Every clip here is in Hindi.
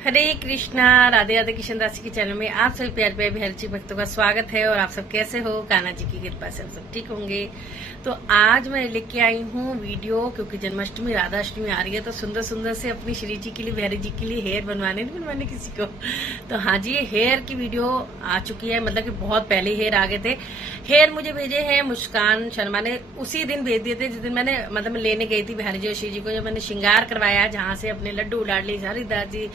हरे कृष्णा। राधे राधे। किशन दासी के चैनल में आप सभी प्यार प्यार बिहारी भक्तों का स्वागत है। और आप सब कैसे हो? कान्हा जी की कृपा से हम सब ठीक होंगे। तो आज मैं लेके आई हूँ वीडियो, क्योंकि जन्माष्टमी राधाष्टमी आ रही है, तो सुंदर सुंदर से अपनी श्री जी के लिए, बिहारी जी के लिए हेयर बनवाने किसी को। तो हाँ जी, ये हेयर की वीडियो आ चुकी है, मतलब कि बहुत पहले हेयर आ गए थे। हेयर मुझे भेजे हैं मुस्कान शर्मा ने, उसी दिन भेज दिए थे जिस दिन मैंने मतलब मैं लेने गई थी बिहारी जी और श्री जी को, जब मैंने श्रृंगार करवाया, जहाँ से अपने लड्डू लाडली हरिदास जी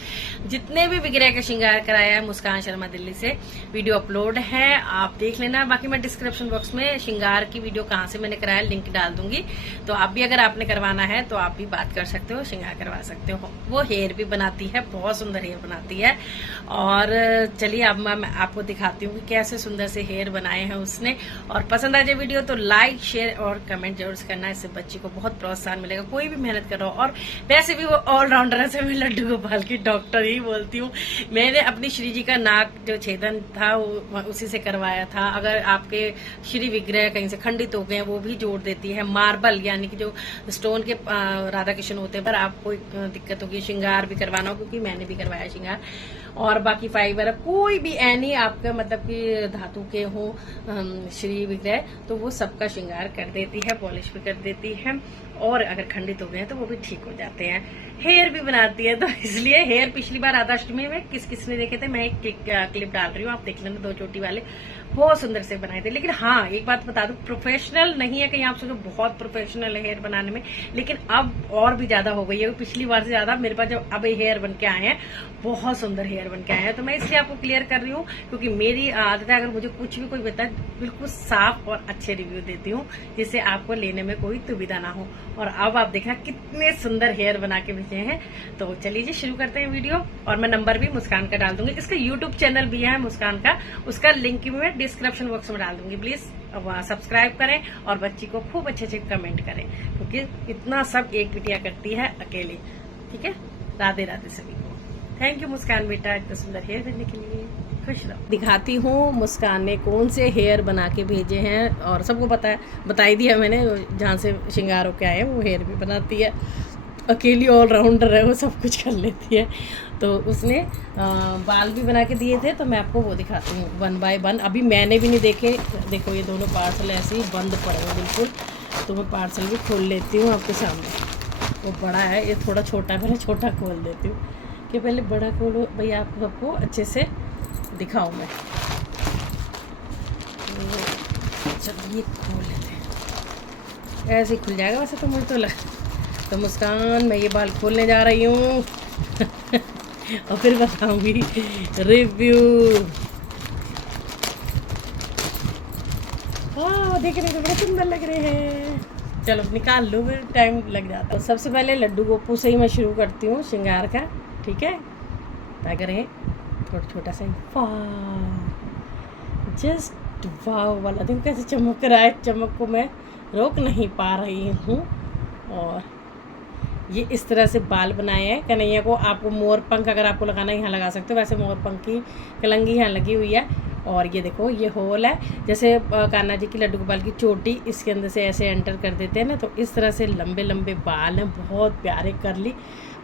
जितने भी विग्रह का श्रृंगार कराया है, मुस्कान शर्मा दिल्ली से वीडियो अपलोड है, आप देख लेना। बाकी मैं डिस्क्रिप्शन बॉक्स में श्रृंगार की वीडियो कहाँ से मैंने कराया लिंक डाल दूंगी, तो आप भी अगर आपने करवाना है तो आप भी बात कर सकते हो, श्रृंगार करवा सकते हो। वो हेयर भी बनाती है, बहुत सुंदर हेयर बनाती है। और चलिए अब मैं आपको दिखाती हूँ कि कैसे सुंदर से हेयर बनाए हैं उसने। और पसंद आ जाए वीडियो तो लाइक शेयर और कमेंट जरूर करना, इससे बच्ची को बहुत प्रोत्साहन मिलेगा, कोई भी मेहनत कर रहा हो। और वैसे भी वो ऑलराउंडर है, मैं लड्डू गोपाल की डॉक्टर ही बोलती हूँ। मैंने अपनी श्री जी का नाक जो छेदन था वो उसी से करवाया था। अगर आपके श्री विग्रह कहीं से खंडित हो गए वो भी जोड़ देती है। मार्बल यानी कि जो स्टोन के राधा कृष्ण होते हैं, पर आपको दिक्कत होगी श्रृंगार भी करवाना हो, क्योंकि मैंने भी करवाया श्रृंगार। और बाकी फाइबर कोई भी एनी आपका मतलब कि धातु के हो श्री विग्रह, तो वो सबका श्रृंगार कर देती है, पॉलिश भी कर देती है। और अगर खंडित हो गए हैं तो वो भी ठीक हो जाते हैं। हेयर भी बनाती है, तो इसलिए हेयर पिछली बार राधाष्टमी में किस ने देखे थे, मैं एक क्लिप डाल रही हूँ, आप देख लेना, 2 चोटी वाले बहुत सुंदर से बनाए थे। लेकिन हाँ, एक बात बता दूं, प्रोफेशनल नहीं है कहीं आप सोचो बहुत प्रोफेशनल है हेयर बनाने में, लेकिन अब और भी ज्यादा हो गई है पिछली बार से ज्यादा। मेरे पास जब अब हेयर बन के आए हैं, बहुत सुंदर हेयर बन के आए हैं, तो मैं इसलिए आपको क्लियर कर रही हूँ, क्योंकि मेरी आदत है, अगर मुझे कुछ भी कोई बताए बिल्कुल साफ और अच्छे रिव्यू देती हूँ, जिससे आपको लेने में कोई दुविधा ना हो। और अब आप देखना कितने सुंदर हेयर बना के भेजे हैं। तो चलिए जी शुरू करते हैं वीडियो। और मैं नंबर भी मुस्कान का डाल दूंगी, इसका यूट्यूब चैनल भी है मुस्कान का, उसका लिंक भी मैं डिस्क्रिप्शन बॉक्स में डाल दूंगी। प्लीज वहाँ सब्सक्राइब करें और बच्ची को खूब अच्छे अच्छे कमेंट करें, क्योंकि इतना सब एक बिटिया करती है अकेले। ठीक है, राधे राधे सभी को। थैंक यू मुस्कान बेटा, इतना सुंदर हेयर देने के लिए। खुश रहो। दिखाती हूँ मुस्कान ने कौन से हेयर बना के भेजे हैं, और सबको पता है, बताई दिया मैंने, जहाँ से श्रृंगार होके आए हैं वो हेयर भी बनाती है, अकेली ऑलराउंडर है, वो सब कुछ कर लेती है। तो उसने बाल भी बना के दिए थे, तो मैं आपको वो दिखाती हूँ 1 बाय 1। अभी मैंने भी नहीं देखे, देखो ये दोनों पार्सल ऐसे ही बंद पड़े हैं बिल्कुल, तो मैं पार्सल भी खोल लेती हूँ आपके सामने। वो बड़ा है, ये थोड़ा छोटा है, पहले छोटा खोल देती हूँ कि पहले बड़ा खोलो भैया, आप सबको अच्छे से दिखाऊँ मैं। चलिए खोल लेते हैं, ऐसे ही खुल जाएगा वैसे तो मुझे तो लगा। तो मुस्कान, मैं ये बाल खोलने जा रही हूँ और फिर बताऊंगी रिव्यू। हाँ, देखने में बड़े सुंदर लग रहे हैं। चलो निकाल लो, फिर टाइम लग जाता है। तो सबसे पहले लड्डू गोपू से ही मैं शुरू करती हूँ श्रृंगार का, ठीक है? ताकि रहे थोड़ा छोटा सा, वाह, जस्ट वाह वाला, देखो कैसे चमक रहा है, चमक को मैं रोक नहीं पा रही हूँ। और ये इस तरह से बाल बनाए हैं कन्हैया को। आपको मोर पंख अगर आपको लगाना है यहाँ लगा सकते हो, वैसे मोर पंख की कलंगी यहाँ लगी हुई है। और ये देखो ये होल है, जैसे कान्हा जी की लड्डू गोपाल की चोटी इसके अंदर से ऐसे एंटर कर देते हैं ना, तो इस तरह से लंबे लंबे बाल हैं, बहुत प्यारे करली,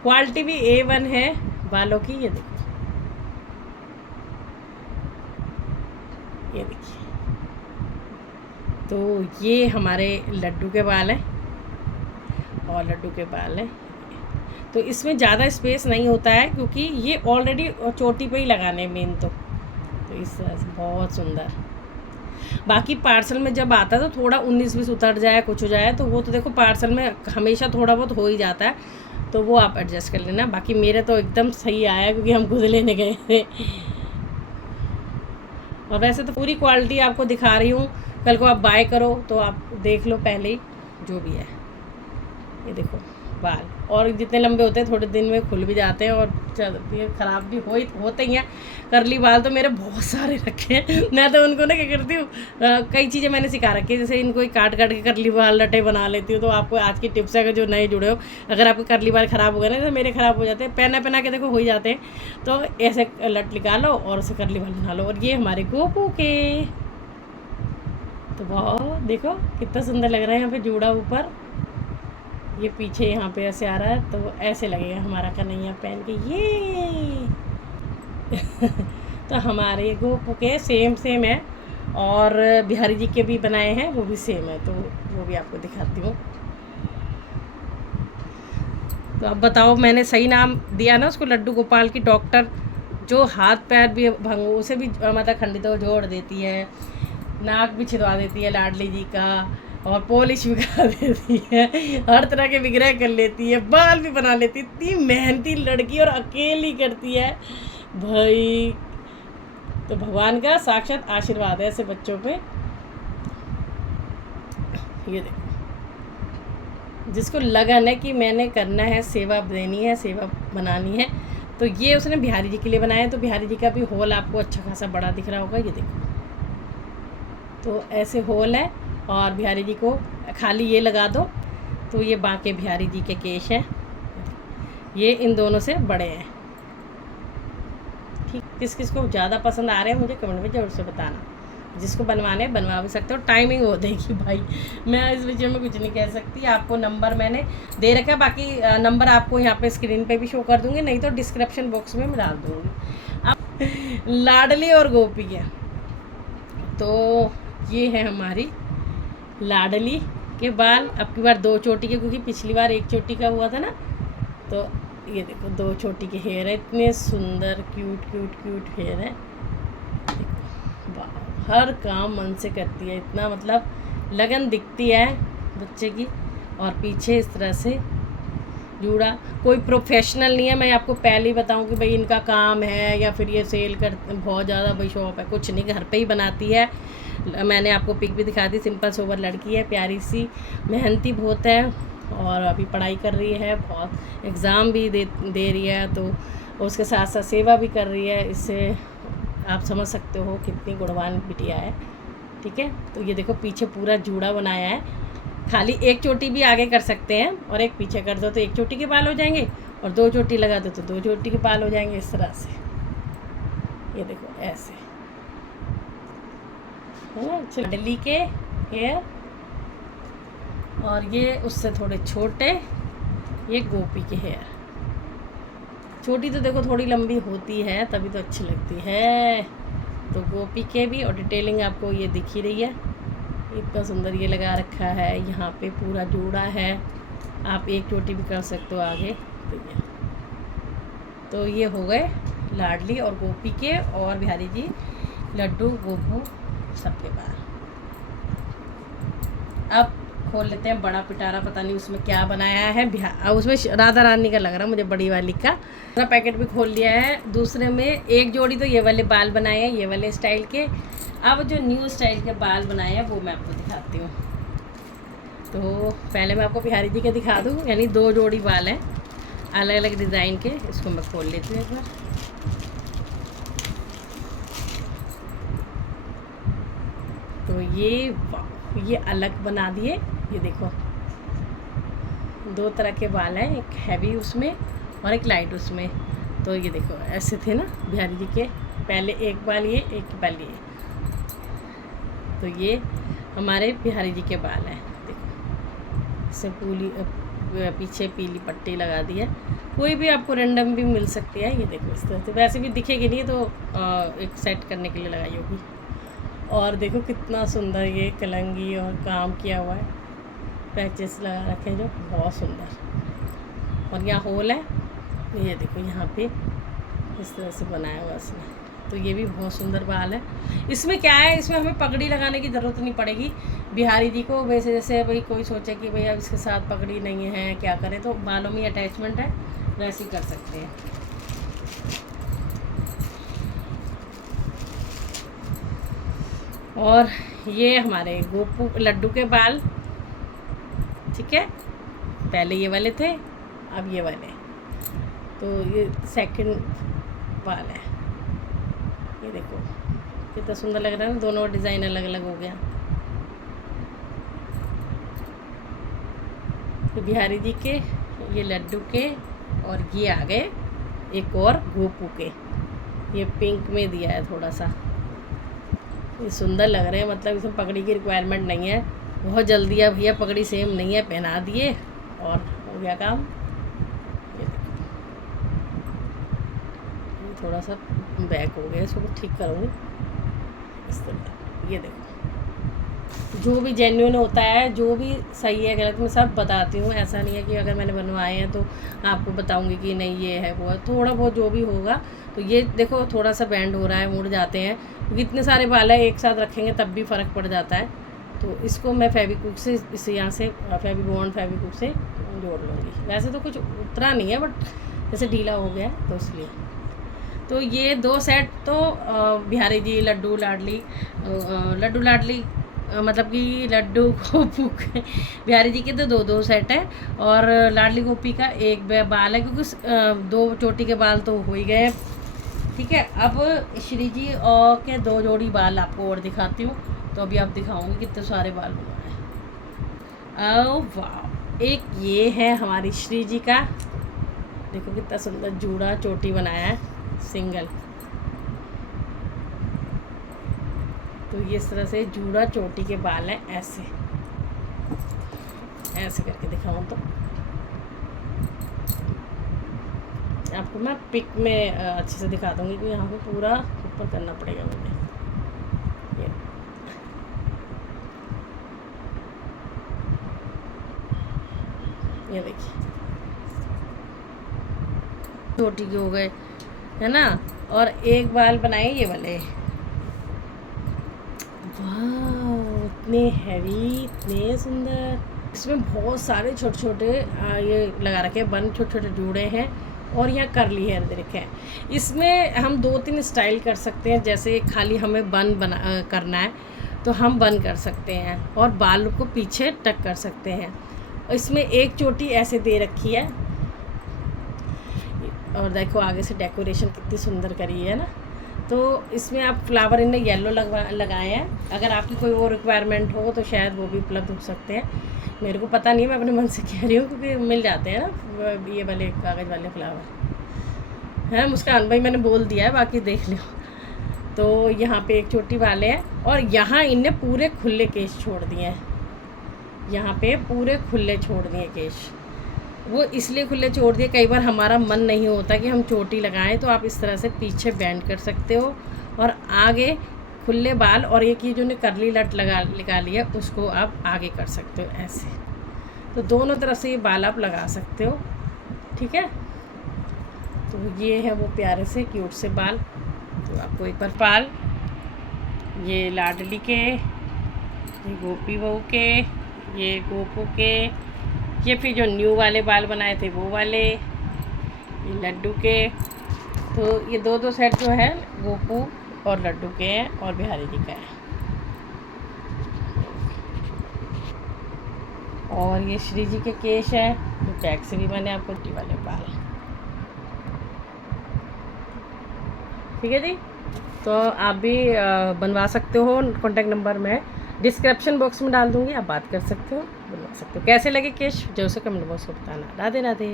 क्वालिटी भी A1 है बालों की। ये देखो, ये देखिए, तो ये हमारे लड्डू के बाल हैं, और लड्डू के बाल हैं। तो इसमें ज़्यादा स्पेस नहीं होता है, क्योंकि ये ऑलरेडी चोटी पे ही लगाने मेन तो इस तरह से बहुत सुंदर। बाकी पार्सल में जब आता है तो थोड़ा 19-20 उतर जाए, कुछ हो जाए, तो वो तो देखो पार्सल में हमेशा थोड़ा बहुत हो ही जाता है, तो वो आप एडजस्ट कर लेना। बाकी मेरे तो एकदम सही आया, क्योंकि हम खुद लेने गए थे। और वैसे तो पूरी क्वालिटी आपको दिखा रही हूँ, कल को आप बाय करो तो आप देख लो पहले ही जो भी है। ये देखो बाल, और जितने लंबे होते हैं थोड़े दिन में खुल भी जाते हैं, और ये ख़राब भी होते ही हैं। करली बाल तो मेरे बहुत सारे रखे हैं, मैं तो उनको ना क्या करती हूँ, कई चीज़ें मैंने सिखा रखी है, जैसे इनको काट काट के करली बाल लटे बना लेती हूँ। तो आपको आज की टिप्स है, अगर जो नए जुड़े हो, अगर आपके करली बाल ख़राब हो गए ना, तो मेरे ख़राब हो जाते हैं, पहना के देखो हो ही जाते हैं, तो ऐसे लट निकालो और उसे करली बाल बना लो। और ये हमारे गोपू के, तो बहुत देखो कितना सुंदर लग रहा है, यहाँ पे जूड़ा ऊपर, ये पीछे यहाँ पे ऐसे आ रहा है, तो ऐसे लगेगा हमारा कन्हैया पहन के। ये तो हमारे गोपू के सेम सेम है, और बिहारी जी के भी बनाए हैं वो भी सेम है, तो वो भी आपको दिखाती हूँ। तो अब बताओ मैंने सही नाम दिया ना उसको, लड्डू गोपाल की। डॉक्टर जो हाथ पैर भी भंगो उसे भी मतलब खंडित जोड़ देती है, नाक भी छिदवा देती है लाडली जी का, और पॉलिश भी करा देती है, हर तरह के विग्रह कर लेती है, बाल भी बना लेती है। इतनी मेहनती लड़की और अकेली करती है भाई। तो भगवान का साक्षात आशीर्वाद है ऐसे बच्चों पे। ये देखो, जिसको लगन है कि मैंने करना है, सेवा देनी है, सेवा बनानी है, तो ये उसने बिहारी जी के लिए बनाया है। तो बिहारी जी का भी हॉल आपको अच्छा खासा बड़ा दिख रहा होगा, ये देखो। तो ऐसे हॉल है, और बिहारी जी को खाली ये लगा दो तो ये बांके बिहारी जी के केश है, ये इन दोनों से बड़े हैं। ठीक, किस किस को ज़्यादा पसंद आ रहे हैं मुझे कमेंट में ज़रूर से बताना। जिसको बनवाने बनवा भी सकते हो, टाइमिंग हो देगी भाई, मैं इस विषय में कुछ नहीं कह सकती। आपको नंबर मैंने दे रखा है, बाकी नंबर आपको यहाँ पे स्क्रीन पे भी शो कर दूँगी, नहीं तो डिस्क्रिप्शन बॉक्स में मैं डाल दूँगी। अब लाडली और गोपी है, तो ये है हमारी लाडली के बाल। अब की बार 2 चोटी के, क्योंकि पिछली बार 1 चोटी का हुआ था ना, तो ये देखो 2 चोटी के हेयर है, इतने सुंदर क्यूट क्यूट क्यूट हेयर है। हर काम मन से करती है, इतना मतलब लगन दिखती है बच्चे की। और पीछे इस तरह से जूड़ा, कोई प्रोफेशनल नहीं है, मैं आपको पहले ही बताऊं कि भाई इनका काम है या फिर ये सेल कर बहुत ज़्यादा भाई शॉप है, कुछ नहीं, घर पे ही बनाती है। मैंने आपको पिक भी दिखा दी, सिंपल सोबर लड़की है, प्यारी सी, मेहनती बहुत है, और अभी पढ़ाई कर रही है, बहुत एग्ज़ाम भी दे रही है, तो उसके साथ साथ सेवा भी कर रही है। इससे आप समझ सकते हो कितनी गुणवान बिटिया है। ठीक है, तो ये देखो पीछे पूरा जूड़ा बनाया है, खाली 1 चोटी भी आगे कर सकते हैं, और 1 पीछे कर दो तो 1 चोटी के बाल हो जाएंगे, और 2 चोटी लगा दो तो 2 चोटी के बाल हो जाएंगे, इस तरह से। ये देखो ऐसे है ना, लाडली के हेयर, और ये उससे थोड़े छोटे, ये गोपी के हेयर। छोटी तो देखो थोड़ी लंबी होती है तभी तो अच्छी लगती है। तो गोपी के भी, और डिटेलिंग आपको ये दिख ही रही है, इतना सुंदर ये लगा रखा है, यहाँ पे पूरा जूड़ा है, आप 1 चोटी भी कर सकते हो आगे। तो ये हो गए लाडली और गोपी के, और बिहारी जी, लड्डू, गोपू, सबके बाल। अब खोल लेते हैं बड़ा पिटारा, पता नहीं उसमें क्या बनाया है। उसमें राधा रानी का लग रहा है मुझे, बड़ी वाली का। दूसरा पैकेट भी खोल लिया है, दूसरे में 1 जोड़ी तो ये वाले बाल बनाए हैं, ये वाले स्टाइल के। अब जो न्यू स्टाइल के बाल बनाए हैं वो मैं आपको दिखाती हूँ। तो पहले मैं आपको बिहारी जी के दिखा दूँ, यानी 2 जोड़ी बाल हैं अलग अलग डिज़ाइन के। इसको मैं खोल लेती हूँ एक बार। तो ये अलग बना दिए, ये देखो 2 तरह के बाल हैं, एक हैवी उसमें और एक लाइट उसमें। तो ये देखो ऐसे थे ना बिहारी जी के, पहले एक बाल ये, एक बाल ये। तो ये हमारे बिहारी जी के बाल हैं, देखो इससे पीछे पीली पट्टी लगा दी है। कोई भी आपको रैंडम भी मिल सकती है, ये देखो इस तरह से, वैसे भी दिखेगी नहीं तो एक सेट करने के लिए लगाई होगी। और देखो कितना सुंदर ये कलंगी और काम किया हुआ है, पैचेस लगा रखे हैं जो बहुत सुंदर। और यहाँ होल है, ये देखो यहाँ पे इस तरह से बनाया हुआ इसने। तो ये भी बहुत सुंदर बाल है। इसमें क्या है, इसमें हमें पगड़ी लगाने की ज़रूरत नहीं पड़ेगी बिहारी जी को। वैसे जैसे भाई कोई सोचे कि भैया इसके साथ पगड़ी नहीं है क्या करें, तो बालों में अटैचमेंट है, वैसे ही कर सकते हैं। और ये हमारे गोपू लड्डू के बाल, ठीक है, पहले ये वाले थे, अब ये वाले। तो ये सेकंड बाल है, ये देखो कितना सुंदर लग रहा है ना, दोनों डिज़ाइन अलग अलग हो गया। तो बिहारी जी के, ये लड्डू के, और ये आ गए एक और गोपू के। ये पिंक में दिया है थोड़ा सा, ये सुंदर लग रहे हैं, मतलब इसमें पगड़ी की रिक्वायरमेंट नहीं है। बहुत जल्दी है भैया, पगड़ी सेम नहीं है, पहना दिए और हो गया काम। ये थोड़ा सा बैक हो गया, इसको ठीक करूँगी इस तरह। ये देखो, जो भी जेन्युइन होता है, जो भी सही है गलत, मैं सब बताती हूँ। ऐसा नहीं है कि अगर मैंने बनवाए हैं तो आपको बताऊँगी कि नहीं ये है वो है। थोड़ा बहुत जो भी होगा। तो ये देखो थोड़ा सा बैंड हो रहा है, मुड़ जाते हैं, क्योंकि इतने सारे बाल है एक साथ रखेंगे तब भी फ़र्क पड़ जाता है। तो इसको मैं फेविक्विक से, इसे यहाँ से फेविबॉन्ड फेविक्विक से जोड़ लूँगी। वैसे तो कुछ उतरा नहीं है, बट जैसे ढीला हो गया तो इसलिए। तो ये 2 सेट तो बिहारी जी लड्डू लाडली मतलब कि लड्डू गोपू के, बिहारी जी के तो 2 सेट है, और लाडली गोपी का एक बाल है, क्योंकि 2 चोटी के बाल तो हो ही गए। ठीक है, अब श्री जी और के 2 जोड़ी बाल आपको और दिखाती हूँ। तो अभी आप दिखाऊंगी कितने सारे बाल बनाए। ओ वाह, एक ये है हमारी श्री जी का, देखो कितना सुंदर जूड़ा चोटी बनाया है सिंगल। तो ये इस तरह से जूड़ा चोटी के बाल हैं, ऐसे ऐसे करके दिखाऊं तो आपको मैं पिक में अच्छे से दिखा दूंगी, कि यहाँ पे पूरा ऊपर करना पड़ेगा मुझे। ये देखिए चोटी के हो गए, है ना। और एक बाल बनाए ये वाले, वाह इतने हैवी, इतने सुंदर। इसमें बहुत सारे छोटे छोटे ये लगा रखे हैं बन, छोटे छोटे जूड़े हैं, और यहाँ करली हेयर दे रखे हैं। इसमें हम 2-3 स्टाइल कर सकते हैं। जैसे खाली हमें बन करना है तो हम बन कर सकते हैं, और बाल को पीछे टक कर सकते हैं। इसमें एक चोटी ऐसे दे रखी है, और देखो आगे से डेकोरेशन कितनी सुंदर करी है ना। तो इसमें आप फ्लावर इनने येलो लगाए हैं। अगर आपकी कोई और रिक्वायरमेंट हो तो शायद वो भी उपलब्ध हो सकते हैं, मेरे को पता नहीं है, मैं अपने मन से कह रही हूँ, क्योंकि मिल जाते हैं ना ये वाले कागज़ वाले फ्लावर। है मुस्कान भाई, मैंने बोल दिया है, बाकी देख लो। तो यहाँ पे एक चोटी वाले हैं, और यहाँ इनने पूरे खुले केश छोड़ दिए हैं। यहाँ पे पूरे खुले छोड़ दिए केश। वो इसलिए खुले छोड़ दिए, कई बार हमारा मन नहीं होता कि हम चोटी लगाएं, तो आप इस तरह से पीछे बैंड कर सकते हो, और आगे खुले बाल, और एक ये जो ने करली लट लगा लिया उसको आप आगे कर सकते हो ऐसे। तो दोनों तरफ से ये बाल आप लगा सकते हो। ठीक है, तो ये है वो प्यारे से क्यूट से बाल। तो आपको एक बार ये लाडली के, ये गोपी बहू के, ये गोपू के, ये फिर जो न्यू वाले बाल बनाए थे वो वाले, ये लड्डू के। तो ये 2 सेट जो है गोपू और लड्डू के हैं, और बिहारी जी का है। और ये श्री जी के केश है, जो बैक से भी मैंने आपको टी वाले बाल। ठीक है जी, तो आप भी बनवा सकते हो। कॉन्टैक्ट नंबर मैं डिस्क्रिप्शन बॉक्स में डाल दूँगी, आप बात कर सकते हो, बनवा सकते हो। कैसे लगे केश जो से कमेंट बॉक्स में बताना। राधे राधे।